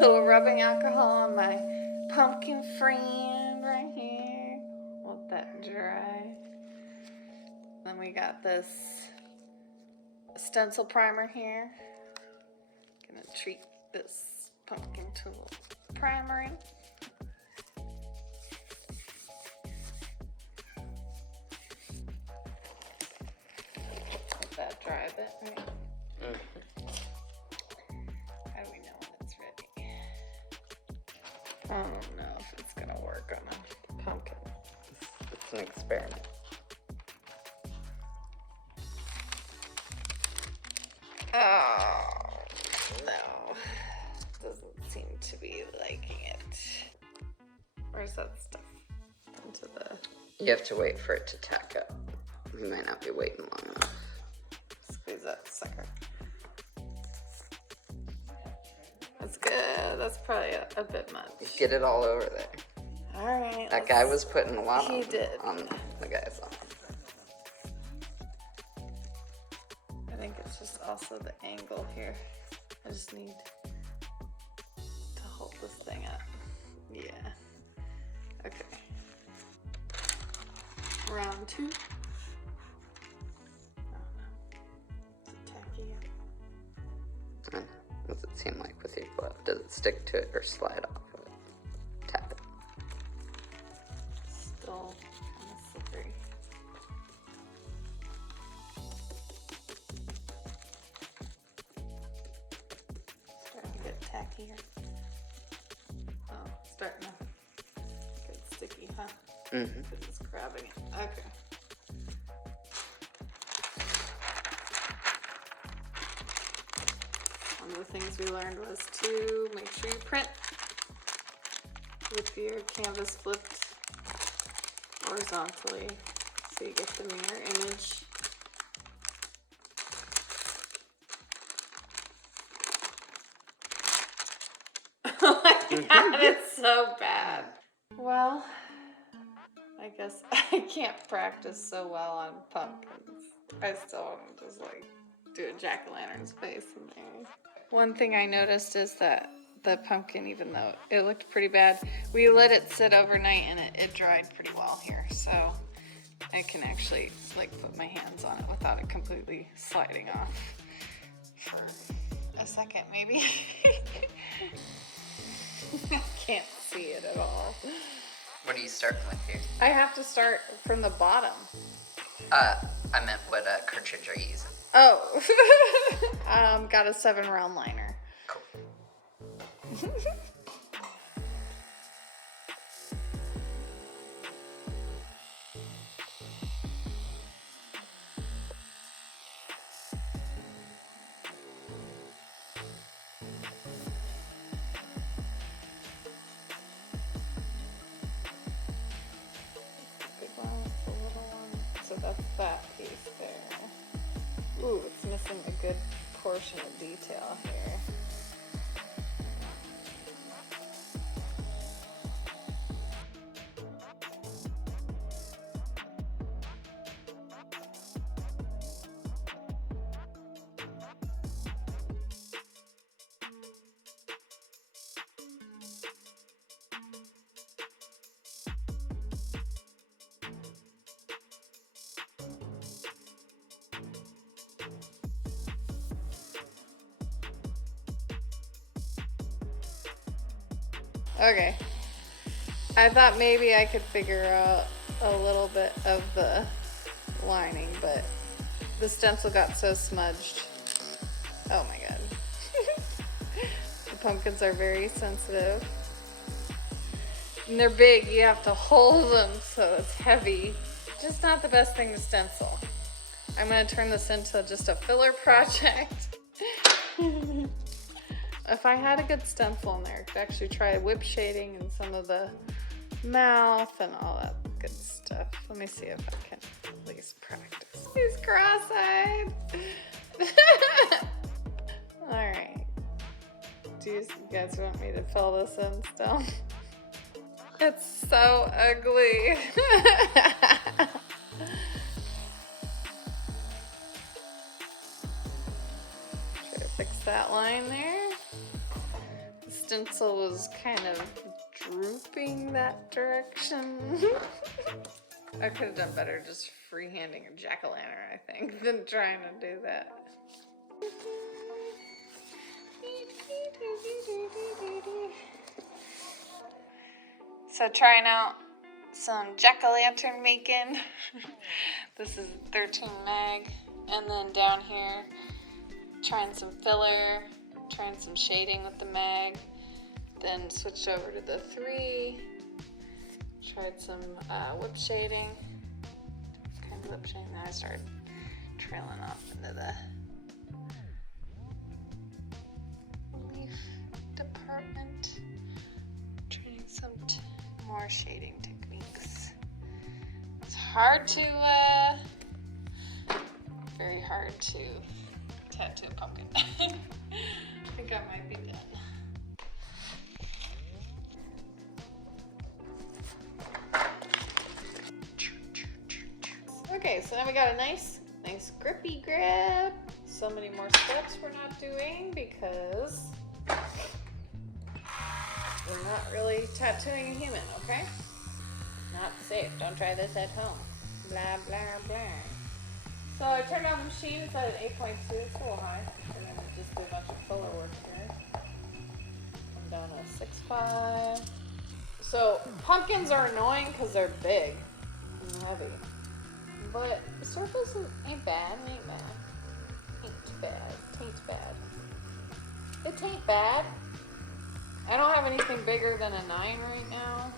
Little rubbing alcohol on my pumpkin friend right here. Let that dry. Then we got this stencil primer here. Gonna treat this pumpkin to a little primering. Let that dry a bit, right? How do we know when it's ready? I don't know if it's gonna work on a pumpkin. It's an experiment. Oh, no. Doesn't seem to be liking it. Where's that stuff? Into the... You have to wait for it to tack up. You might not be waiting long enough. Squeeze that sucker. That's good. That's probably a bit much. Get it all over there. All right. That guy was putting a lot He did. on the guy's arm. I think it's just also the angle here. I just need to hold this thing up. Yeah. Okay. Round 2. Oh no. Is it tacky yet? What's it seem like with your glove? Does it stick to it or slide off of it? Tap it. Still kind of slippery. Starting to get tackier. Oh, starting to get sticky, huh? Mm-hmm. It's grabbing it. Okay. One of the things we learned was to make sure you print with your canvas flipped horizontally so you get the mirror image. Oh my god, it's so bad. Well, I guess I can't practice so well on pumpkins. I still want to just like do a jack-o'-lantern's face in there. One thing I noticed is that the pumpkin, even though it looked pretty bad, we let it sit overnight and it dried pretty well here. So I can actually like put my hands on it without it completely sliding off for a second maybe. I can't see it at all. What are you starting with here? I have to start from the bottom. I meant what cartridge are you using? Oh, got a 7-round liner. Cool. Big one, the little one. So that's that piece there. Ooh, it's missing a good portion of detail here. Okay, I thought maybe I could figure out a little bit of the lining, but the stencil got so smudged. Oh my god. The pumpkins are very sensitive. And they're big, you have to hold them so it's heavy. Just not the best thing to stencil. I'm gonna turn this into just a filler project. If I had a good stencil in there, I could actually try whip shading and some of the mouth and all that good stuff. Let me see if I can at least practice. He's cross-eyed. All right. Do you guys want me to fill this in still? It's so ugly. Try to fix that line there. The stencil was kind of drooping that direction. I could have done better just freehanding a jack-o'-lantern, I think, than trying to do that. So trying out some jack-o'-lantern making. This is 13 mag. And then down here, trying some filler, trying some shading with the mag. Then switched over to the 3. Tried some whip shading. Kind of whip shading. Then I started trailing off into the leaf department. Trying some more shading techniques. It's hard to, very hard to tattoo a pumpkin. I think I might be done. Okay, so now we got a nice grippy grip. So many more steps we're not doing because we're not really tattooing a human, okay? Not safe. Don't try this at home. Blah, blah, blah. So I turned on the machine. It's at an 8.2. It's a little high. We're going to just do a bunch of filler work here. I'm down to 6.5. So pumpkins are annoying because they're big and heavy. But the surface ain't bad. Ain't bad. Ain't bad. Tain't bad. It ain't bad. I don't have anything bigger than a 9 right now.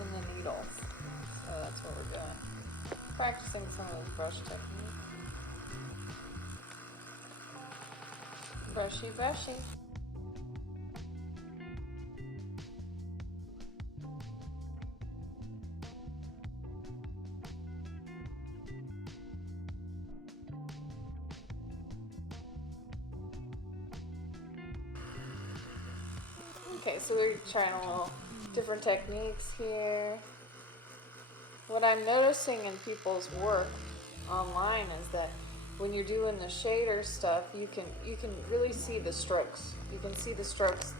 And the needle. So that's what we're doing. Practicing some of this brush technique. Brushy, brushy. Okay, so we're trying a little different techniques here. What I'm noticing in people's work online is that when you're doing the shader stuff, you can really see the strokes. You can see the strokes.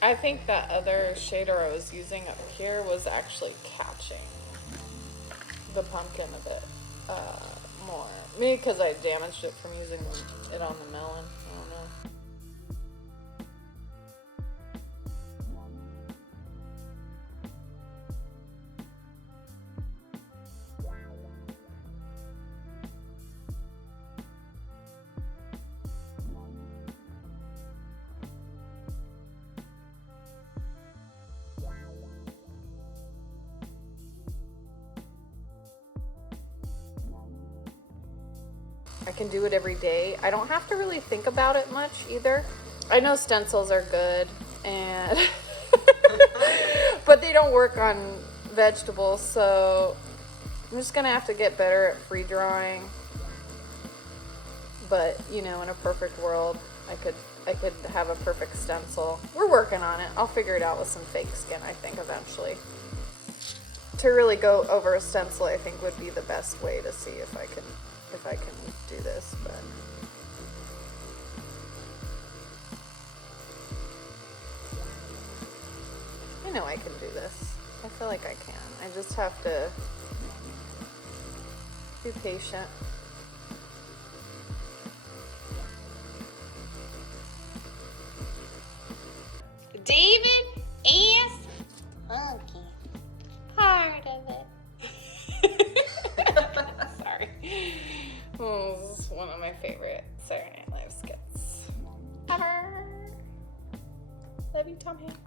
I think that other shader I was using up here was actually catching the pumpkin a bit more. Maybe because I damaged it from using it on the melon. I don't know. I can do it every day. I don't have to really think about it much either. I know stencils are good, and but they don't work on vegetables, so I'm just gonna have to get better at free drawing. But you know, in a perfect world, I could have a perfect stencil. We're working on it. I'll figure it out with some fake skin, I think, eventually. To really go over a stencil, I think would be the best way to see if I can do this, but I know I can do this. I feel like I can. I just have to be patient. David is funky. Part of it. Sorry. Oh, this is one of my favorite Saturday Night Live skits ever. Love you, Tom Hanks.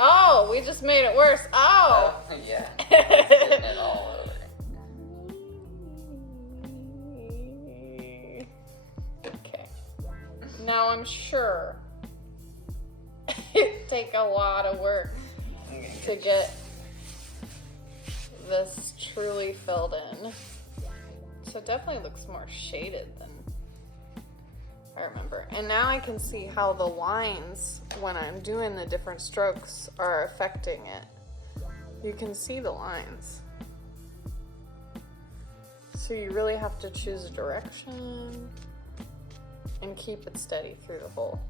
Oh, we just made it worse. Oh! Yeah. Getting it all over. Okay. Now I'm sure it'd take a lot of work to get this truly filled in. So it definitely looks more shaded than I remember. And now I can see how the lines, when I'm doing the different strokes, are affecting it. You can see the lines. So you really have to choose a direction and keep it steady through the whole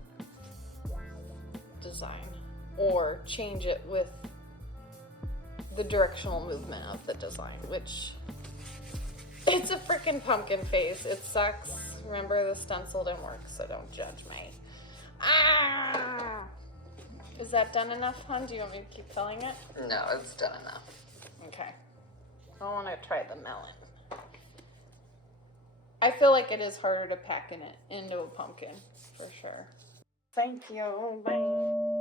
design, or change it with the directional movement of the design, which it's a freaking pumpkin face. It sucks. Remember, the stencil didn't work, so don't judge me. Ah! Is that done enough, hon? Do you want me to keep filling it? No, it's done enough. Okay. I want to try the melon. I feel like it is harder to pack in it into a pumpkin, for sure. Thank you. Bye.